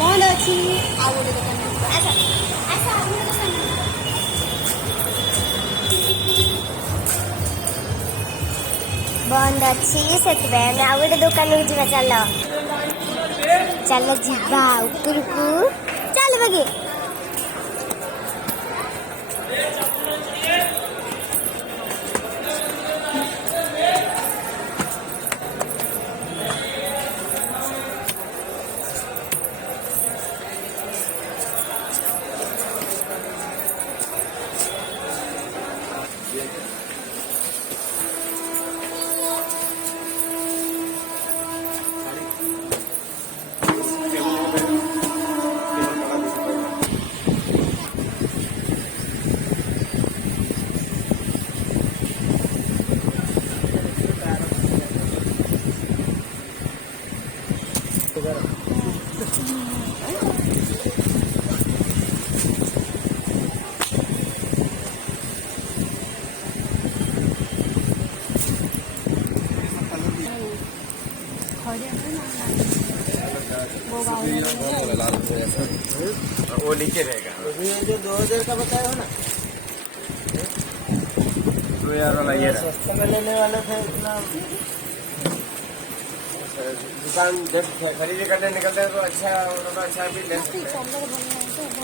ବନ୍ଦ ଅଛି ଆଉ ଗୋଟେ ଦୋକାନ ଆସ ଆସ ଆଉ ଗୋଟେ ଦୋକାନ ବନ୍ଦ ଅଛି ସେଥିପାଇଁ ଆମେ ଆଉ ଗୋଟେ ଦୋକାନକୁ ଯିବା ଚାଲ ଚାଲ ଯିବା ଉପରକୁ ଚାଲ ବାକି वो नीचे रहेगा जो 2000 का बताया हो ना 2000 वाला ये रहा। सस्ते में लेने वाले थे इतना दुकान जब खरीदी करने निकलते हैं तो अच्छा भी ले सकते हैं।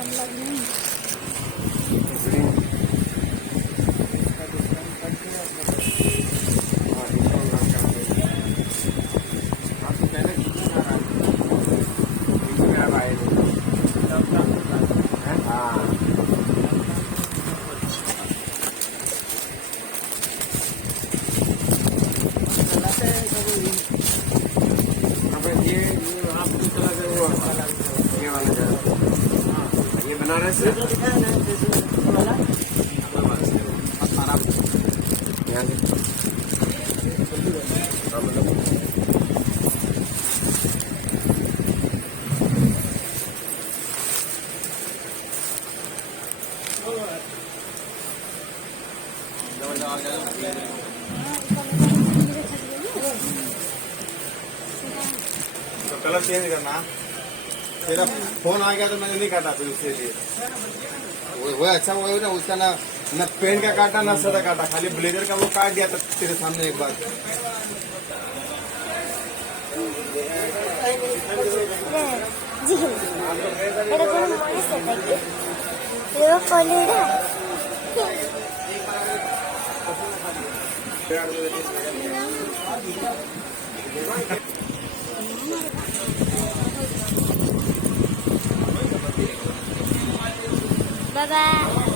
ये बनारस से तो कलर चेंज करना तेरा फोन आ गया तो मैंने नहीं काटा फिर उसके लिए वो अच्छा वो ना उसका ना न पेंट का काटा ना सदा काटा खाली ब्लेजर का वो काट दिया था तेरे सामने एक बार जी मेरा कोई मनीष है कि वो कॉलेज Bye bye.